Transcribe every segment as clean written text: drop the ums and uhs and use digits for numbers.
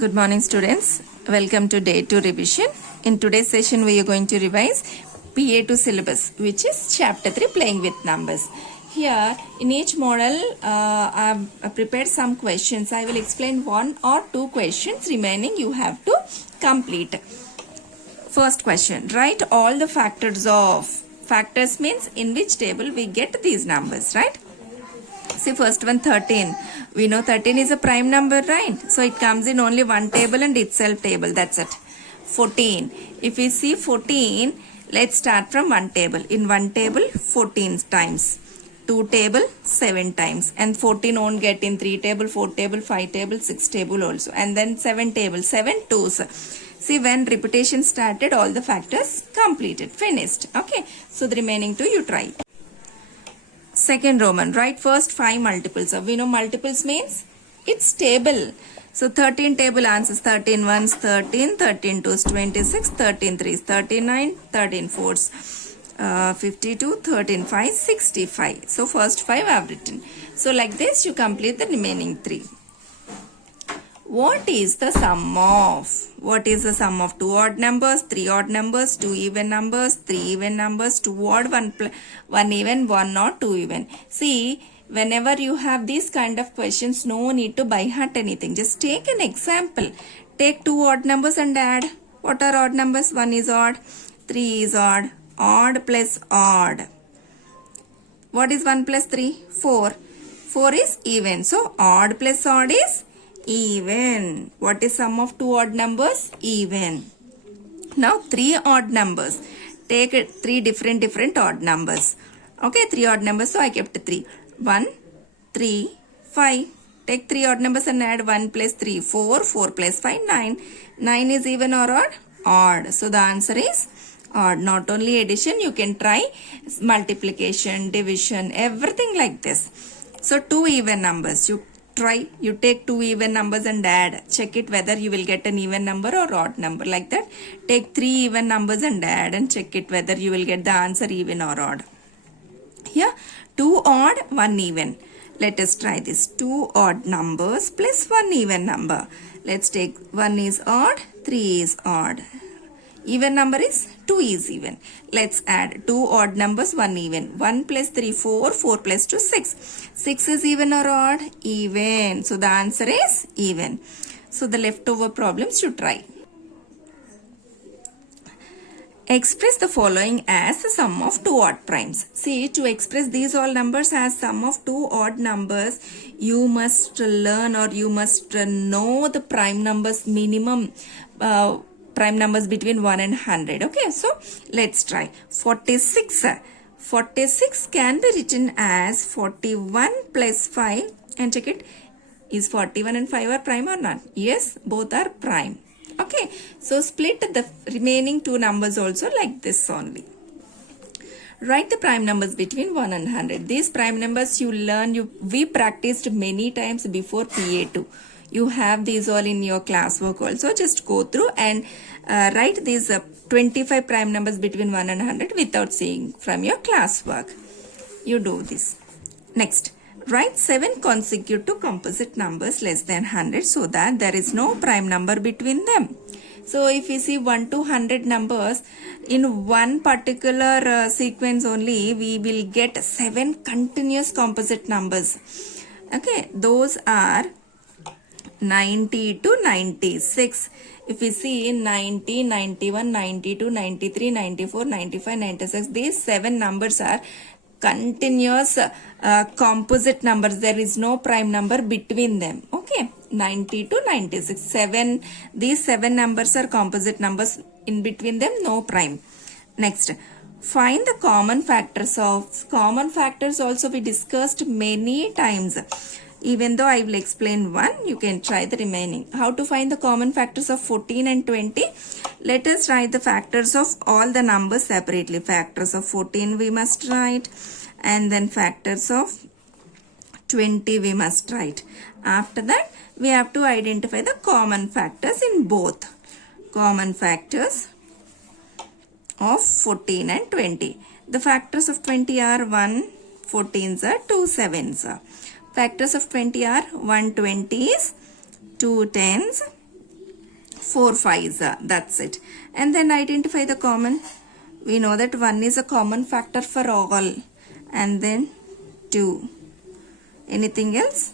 Good morning students. Welcome to day 2 revision. In today's session we are going to revise PA2 syllabus, which is chapter 3 playing with numbers. Here in each model I have prepared some questions. I will explain one or two questions, remaining you have to complete. First question, write all the factors of. Factors means in which table we get these numbers, right? See, first one 13. We know 13 is a prime number, right? So it comes in only one table and itself table. That's it. 14. If we see 14, let's start from one table. In one table, 14 times. Two table, 7 times. And 14 won't get in 3 table, 4 table, 5 table, 6 table also. And then 7 table, 7 twos. See, when repetition started, all the factors completed, finished. Okay. So the remaining two you try. Second Roman, write first 5 multiples of. We know multiples means it's table. So 13 table answers, 13 ones 13, 13 twos 26, 13 threes 39, 13 fours 52, 13 fives 65. So first 5 I have written. So like this you complete the remaining 3. What is the sum of? What is the sum of 2 odd numbers, 3 odd numbers, 2 even numbers, 3 even numbers, 2 odd, 1 even, 1 odd, 2 even. See, whenever you have these kind of questions, no need to by heart anything. Just take an example. Take 2 odd numbers and add. What are odd numbers? 1 is odd, 3 is odd, odd plus odd. What is 1 plus 3? 4. 4 is even. So, odd plus odd is even. What is sum of 2 odd numbers? Even. Now 3 odd numbers. Take 3 different odd numbers. Okay, 3 odd numbers. So I kept 3. 1, 3, 5. Take 3 odd numbers and add 1 plus 3, 4. 4 plus 5, 9. 9 is even or odd? Odd. So the answer is odd. Not only addition, you can try multiplication, division, everything like this. So 2 even numbers. You take 2 even numbers and add. Check it whether you will get an even number or odd number. Like that. Take 3 even numbers and add and check it whether you will get the answer even or odd. Here 2 odd, 1 even. Let us try this. 2 odd numbers plus 1 even number. Let's take 1 is odd, 3 is odd. Even number is 2 is even. Let's add 2 odd numbers, 1 even. 1 plus 3, 4. 4 plus 2, 6. 6 is even or odd? Even. So the answer is even. So the leftover problems you try. Express the following as the sum of 2 odd primes. See, to express these all numbers as sum of 2 odd numbers, you must learn or you must know the prime numbers minimum. Prime numbers between 1 and 100. Okay, so let's try. 46. 46 can be written as 41 plus 5. And check it. Is 41 and 5 are prime or not? Yes, both are prime. Okay, so split the remaining 2 numbers also like this only. Write the prime numbers between 1 and 100. These prime numbers you learn, we practiced many times before PA2. You have these all in your classwork also. Just go through and write these 25 prime numbers between 1 and 100 without seeing from your classwork. You do this. Next, write 7 consecutive composite numbers less than 100 so that there is no prime number between them. So if you see 1 to 100 numbers, in one particular sequence only, we will get 7 continuous composite numbers. Okay, those are 90 to 96. If we see 90, 91, 92, 93, 94, 95, 96, these 7 numbers are continuous composite numbers. There is no prime number between them. Okay, 90 to 96. These 7 numbers are composite numbers. In between them, no prime. Next, find the common factors of. Common factors also we discussed many times. Even though I will explain one, you can try the remaining. How to find the common factors of 14 and 20? Let us write the factors of all the numbers separately. Factors of 14 we must write, and then factors of 20 we must write. After that, we have to identify the common factors in both. Common factors of 14 and 20. The factors of 20 are 1, 14s are 2, 7s are. Factors of 20 are 1 20s, 2 10s, 4 5s, that's it. And then identify the common. We know that 1 is a common factor for all. And then 2. Anything else?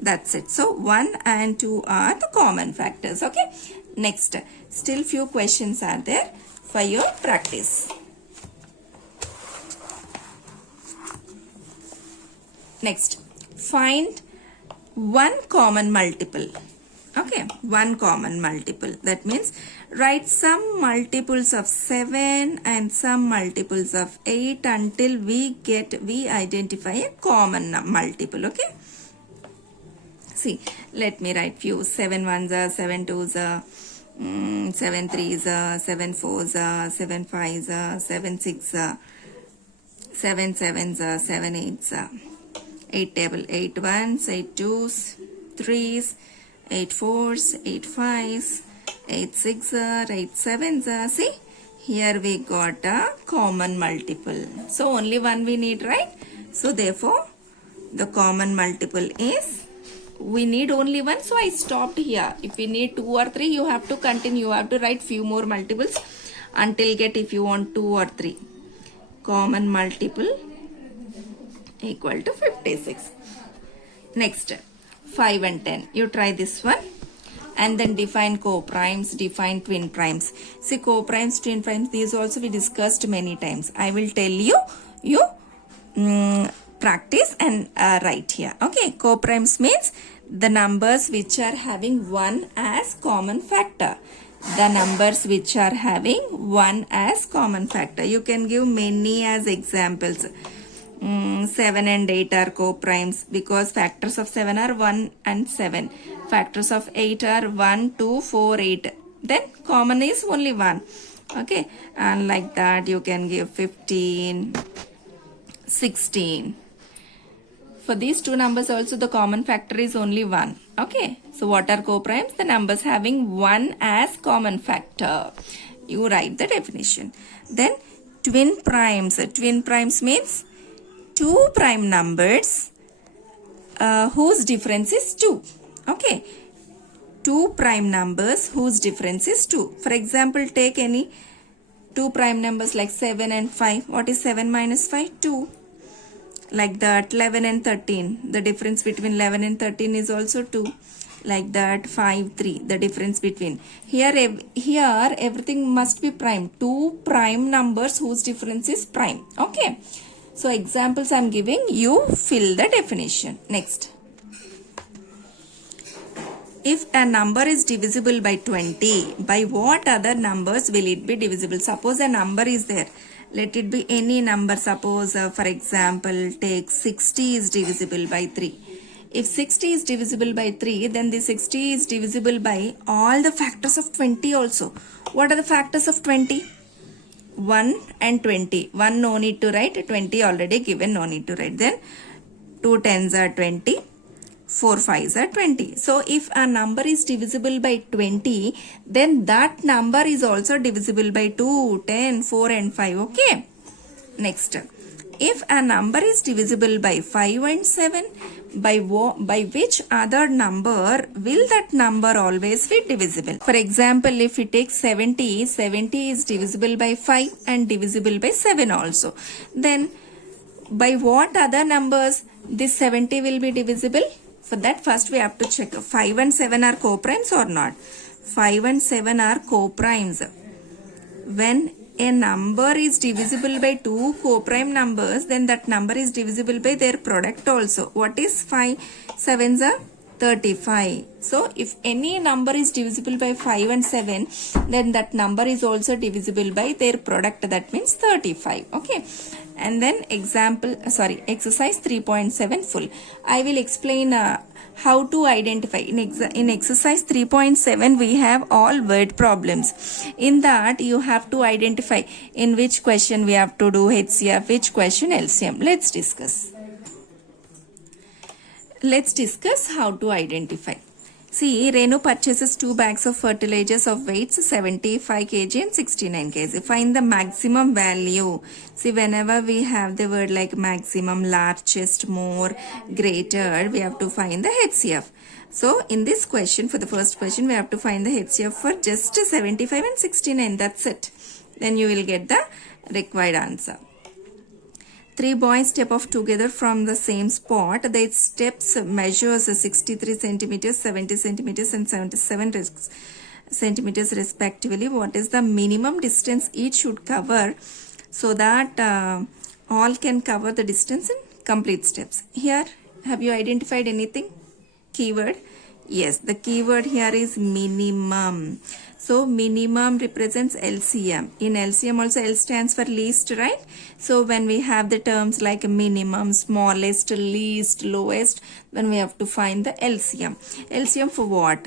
That's it. So 1 and 2 are the common factors. Okay. Next, still few questions are there for your practice. Next, find one common multiple. Okay, one common multiple. That means write some multiples of 7 and some multiples of 8 until we identify a common multiple. Okay. See, let me write few. 7 1s are, 7 2s are, 7 3s are, 7 4s are, 7 5s are, 7 6s are, 7 7s are, 7 8s are. 8 table, 8 1s, 8 2s, 3s, 8 4s, 8 5s, 8 6s, 8 7s. See, here we got a common multiple. So only one we need, right? So therefore, the common multiple is, we need only one. So I stopped here. If we need 2 or 3, you have to continue. You have to write few more multiples until get, if you want 2 or 3. Common multiple equal to 56. Next, 5 and 10. You try this one. And then define co-primes, define twin primes. See, co-primes, twin primes, these also we discussed many times. I will tell you, practice and write here. Okay, co-primes means the numbers which are having 1 as common factor. The numbers which are having 1 as common factor. You can give many as examples. 7 and 8 are co-primes because factors of 7 are 1 and 7. Factors of 8 are 1, 2, 4, 8. Then common is only 1. Okay. And like that you can give 15, 16. For these two numbers also the common factor is only 1. Okay. So what are co-primes? The numbers having 1 as common factor. You write the definition. Then twin primes. Twin primes means two prime numbers whose difference is 2. Okay. Two prime numbers whose difference is 2. For example, take any two prime numbers like 7 and 5. What is 7 minus 5? 2. Like that, 11 and 13. The difference between 11 and 13 is also 2. Like that, 5, 3. The difference between. Here everything must be prime. Two prime numbers whose difference is prime. Okay. So examples I am giving, you fill the definition. Next. If a number is divisible by 20, by what other numbers will it be divisible? Suppose a number is there. Let it be any number. Suppose, for example, take 60 is divisible by 3. If 60 is divisible by 3, then the 60 is divisible by all the factors of 20 also. What are the factors of 20? 1 and 20. 1 no need to write. 20 already given, no need to write. Then 2 10s are 20. 4 5s are 20. So if a number is divisible by 20, then that number is also divisible by 2, 10, 4 and 5. Okay. Next. If a number is divisible by 5 and 7, by which other number will that number always be divisible? For example, if we take 70, 70 is divisible by 5 and divisible by 7 also. Then by what other numbers this 70 will be divisible? For that, first we have to check 5 and 7 are co-primes or not. 5 and 7 are co-primes. When a number is divisible by two co-prime numbers, then that number is divisible by their product also. What is 5 7s are 35. So if any number is divisible by 5 and 7, then that number is also divisible by their product. That means 35. Okay. And then exercise 3.7 full. I will explain how to identify. In exercise 3.7, we have all word problems. In that, you have to identify in which question we have to do HCF, which question LCM. Let's discuss. Let's discuss how to identify. See, Renu purchases 2 bags of fertilizers of weights 75 kg and 69 kg. Find the maximum value. See, whenever we have the word like maximum, largest, more, greater, we have to find the HCF. So in this question, for the first question, we have to find the HCF for just 75 and 69. That's it. Then you will get the required answer. 3 boys step off together from the same spot. Their steps measures 63 centimeters, 70 centimeters and 77 centimeters respectively. What is the minimum distance each should cover so that all can cover the distance in complete steps? Here, have you identified anything? Keyword? Yes, the keyword here is minimum. So minimum represents LCM. In LCM also L stands for least, right? So when we have the terms like minimum, smallest, least, lowest, then we have to find the LCM. LCM for what?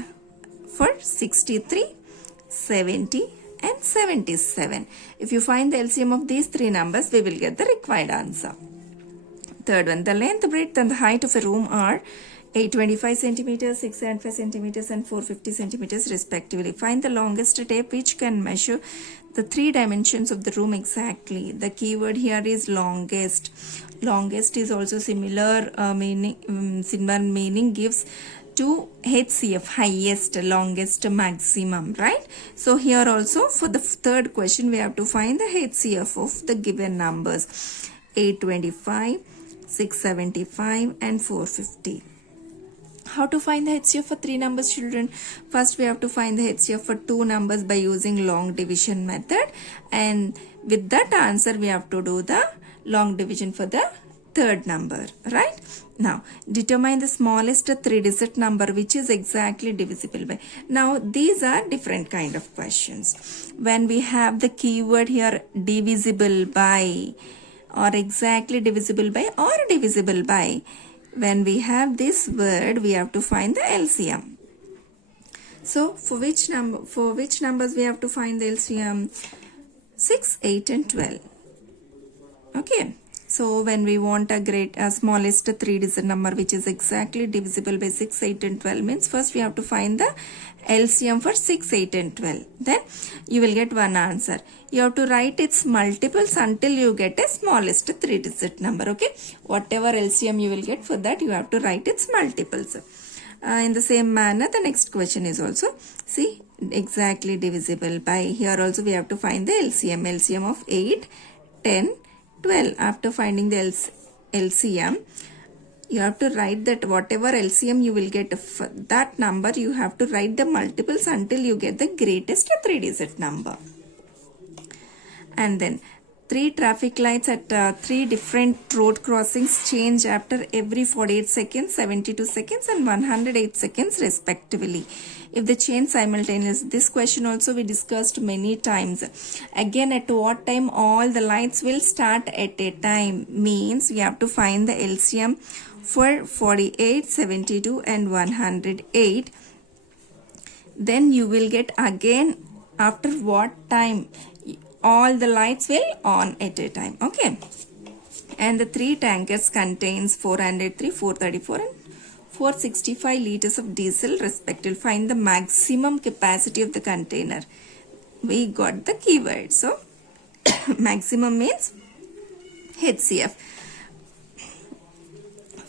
For 63, 70 and 77. If you find the LCM of these three numbers, we will get the required answer. Third one, the length, breadth and the height of a room are 825 centimeters, 605 centimeters and 450 centimeters respectively. Find the longest tape which can measure the 3 dimensions of the room exactly. The keyword here is longest. Longest is also similar meaning gives to HCF, highest, longest, maximum, right? So here also for the third question we have to find the HCF of the given numbers 825, 675 and 450. How to find the HCF for 3 numbers, children? First we have to find the HCF for 2 numbers by using long division method, and with that answer we have to do the long division for the third number, right? Now determine the smallest 3-digit number which is exactly divisible by. Now these are different kind of questions. When we have the keyword here divisible by or exactly divisible by or divisible by, when we have this word, we have to find the LCM. So for which numbers we have to find the LCM? 6, 8 and 12. Okay. So when we want a smallest 3-digit number which is exactly divisible by 6, 8 and 12 means first we have to find the LCM for 6, 8 and 12. Then you will get one answer. You have to write its multiples until you get a smallest 3-digit number. Okay. Whatever LCM you will get, for that you have to write its multiples. In the same manner, the next question is also, see, exactly divisible by. Here also we have to find the LCM. LCM of 8, 10, 12. After finding the LCM, you have to write that whatever LCM you will get for that number, you have to write the multiples until you get the greatest 3-digit number. And then 3 traffic lights at 3 different road crossings change after every 48 seconds, 72 seconds and 108 seconds respectively. If they change simultaneously, this question also we discussed many times. Again, at what time all the lights will start at a time means we have to find the LCM for 48, 72 and 108. Then you will get again after what time all the lights will on at a time. Okay. And the 3 tankers contains 403, 434 and 465 liters of diesel respectively. Find the maximum capacity of the container. We got the keyword. So maximum means HCF.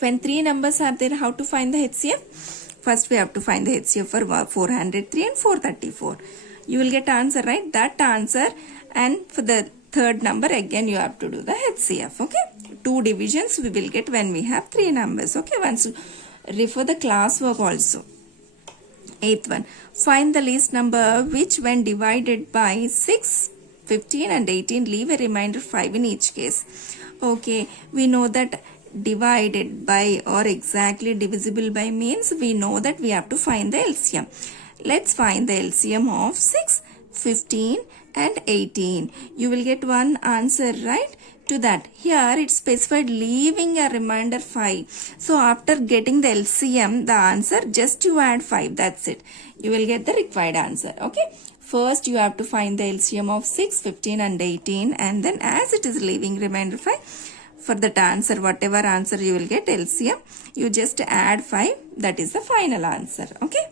When 3 numbers are there, how to find the HCF? First we have to find the HCF for 403 and 434. You will get answer, right? That answer, and for the third number again you have to do the HCF. Okay. 2 divisions we will get when we have 3 numbers. Okay. Once you refer the classwork also. 8th one. Find the least number which when divided by 6, 15 and 18 leave a remainder 5 in each case. Okay. We know that divided by or exactly divisible by means we know that we have to find the LCM. Let's find the LCM of 6, 15 and 18. You will get one answer, right? To that. Here it specified leaving a remainder 5. So after getting the LCM, the answer, just you add 5. That's it. You will get the required answer. Okay. First you have to find the LCM of 6, 15 and 18, and then as it is leaving remainder 5, for that answer, whatever answer you will get LCM, you just add 5. That is the final answer. Okay.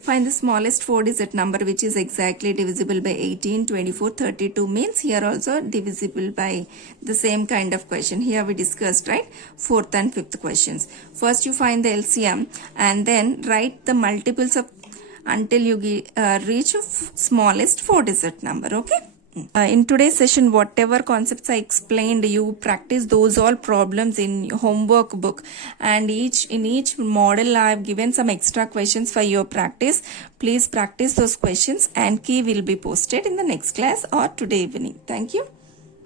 Find the smallest 4-digit number which is exactly divisible by 18, 24, 32 means here also divisible by the same kind of question. Here we discussed, right? 4th and 5th questions. First you find the LCM and then write the multiples of until you reach smallest 4-digit number. Okay. In today's session, whatever concepts I explained, you practice those all problems in homework book, and in each model I have given some extra questions for your practice. Please practice those questions and key will be posted in the next class or today evening. Thank you.